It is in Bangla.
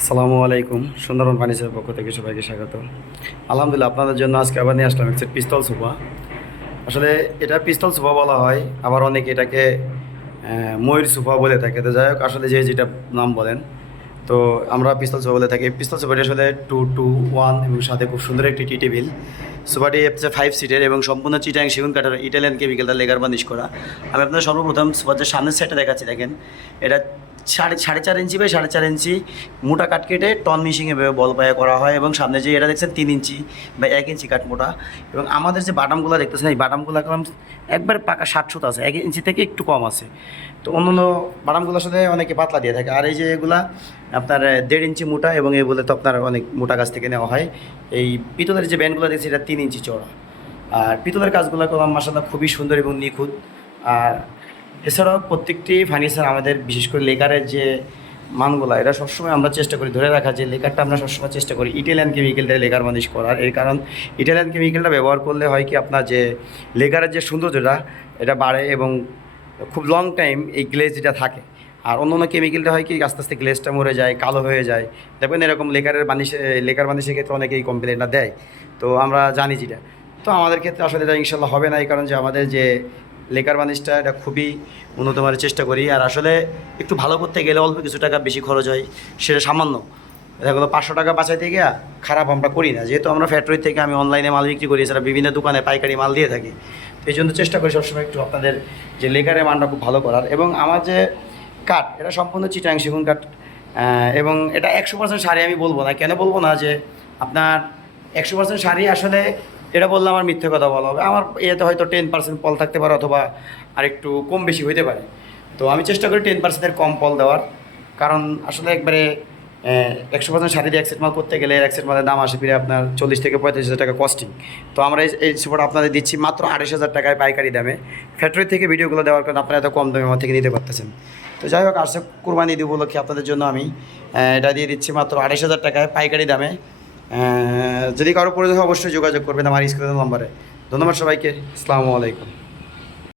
আসসালামু আলাইকুম, সুন্দরবন ফার্নিচারের পক্ষ থেকে সবাইকে স্বাগত। আলহামদুলিল্লাহ, আপনাদের জন্য আজকে আবার নিয়ে আসলাম হচ্ছে পিস্তল সোফা। আসলে এটা পিস্তল সোফা বলা হয়, আবার অনেকে এটাকে ময়ূর সোফা বলে থাকে। তো যাই হোক, আসলে যে যেটা নাম বলেন। তো আমরা পিস্তল সোফা বলে থাকি। পিস্তল সোফাটি আসলে টু টু ওয়ান এবং সাথে খুব সুন্দর একটি টি টেবিল। সোফাটি হচ্ছে ফাইভ সিটের এবং সম্পূর্ণ চিটাং সেগুন কাঠের ইটালিয়ান কেমিক্যালটা লেগার বানিশ করা আমি আপনার সর্বপ্রথম সোফার যে সামনের সাইডটা দেখাচ্ছি, দেখেন। এটা সাড়ে সাড়ে চার ইঞ্চি বাই সাড়ে চার ইঞ্চি মোটা কাট কেটে টন মিশিংয়ে বল পায়ে করা হয় এবং সামনে যে এটা দেখছেন তিন ইঞ্চি বা এক ইঞ্চি কাঠ মোটা। এবং আমাদের যে বাটামগুলো দেখতেছেন, এই বাটামগুলো একদম একবার পাকা ষাট সুত আছে, এক ইঞ্চি থেকে একটু কম আছে। তো অন্য অন্য বাটামগুলোর সাথে অনেকে পাতলা দিয়ে থাকে। আর এই যে এগুলা আপনার দেড় ইঞ্চি মোটা এবং এই বলে তো আপনার অনেক মোটা গাছ থেকে নেওয়া হয়। এই পিতলের যে ব্যান্ডগুলো দেখছি এটা তিন ইঞ্চি চড়া আর পিতলের কাজগুলো করলাম মাসাল্লাহ খুবই সুন্দর এবং নিখুঁত। আর এছাড়াও প্রত্যেকটি ফার্নিচার আমাদের, বিশেষ করে লেকারের যে মানগুলো এটা সবসময় আমরা চেষ্টা করি, ধরে রাখা যে লেকারটা আমরা সবসময় চেষ্টা করি ইটালিয়ান কেমিক্যালটা লেকার মালিশ করার। এর কারণ ইটালিয়ান কেমিক্যালটা ব্যবহার করলে হয় কি আপনার যে লেকারের যে সৌন্দর্যটা, এটা বাড়ে এবং খুব লং টাইম এই গ্লেজ যেটা থাকে। আর অন্য অন্য কেমিক্যালটা হয় কি, আস্তে আস্তে গ্লেজটা মরে যায়, কালো হয়ে যায়। দেখবেন এরকম লেকারের বানিশ, লেকার বানিশের ক্ষেত্রে অনেকেই কমপ্লেনটা দেয়। তো আমরা জানি যেটা। তো আমাদের ক্ষেত্রে আসলে এটা ইনশাল্লাহ হবে না এই কারণ যে আমাদের যে লেকার বানিশটা, এটা খুবই উন্নত মানের চেষ্টা করি। আর আসলে একটু ভালো করতে গেলে অল্প কিছু টাকা বেশি খরচ হয়, সেটা সামান্য। দেখো পাঁচশো টাকা বাঁচাইতে গিয়া খারাপ আমরা করি না। যেহেতু আমরা ফ্যাক্টরি থেকে আমি অনলাইনে মাল বিক্রি করি, এছাড়া বিভিন্ন দোকানে পাইকারি মাল দিয়ে থাকি। তো এই জন্য চেষ্টা করি সবসময় একটু আপনাদের যে লেকারের মানটা খুব ভালো করার। এবং আমার যে কাঠ এটা সম্পূর্ণ চিটাং সেগুন কাঠ এবং এটা একশো পার্সেন্ট শাড়ি আমি বলব না। কেন বলব না যে আপনার একশো পার্সেন্ট শাড়ি আসলে এটা বললে আমার মিথ্যে কথা বলা হবে। আমার এতে হয়তো টেন পার্সেন্ট পল থাকতে পারে অথবা আর একটু কম বেশি হইতে পারে। তো আমি চেষ্টা করি টেন পার্সেন্টের কম পল দেওয়ার। কারণ আসলে একবারে একশো পার্সেন্ট শাড়ি দিয়ে এক সেট মাল করতে গেলে এক সেট মালের দাম আসে ফিরে আপনার চল্লিশ থেকে পঁয়তাল্লিশ হাজার টাকা কস্টিং তো আমরা এই সুপারটা আপনাদের দিচ্ছি মাত্র আড়াইশ হাজার টাকায় পাইকারি দামে। ফ্যাক্টরি থেকে ভিডিওগুলো দেওয়ার কারণে আপনারা এত কম দামে আমার থেকে নিতে পারতেছেন। তো যাই হোক আসছে কুরবানি ঈদ উপলক্ষে আপনাদের জন্য আমি এটা দিয়ে দিচ্ছি মাত্র আড়াইশ হাজার টাকায় পাইকারি দামে। যদি কারও প্রয়োজন অবশ্যই যোগাযোগ করবেন আমার স্ক্রিনের নম্বরে ধন্যবাদ সবাইকে। আসসালামু আলাইকুম।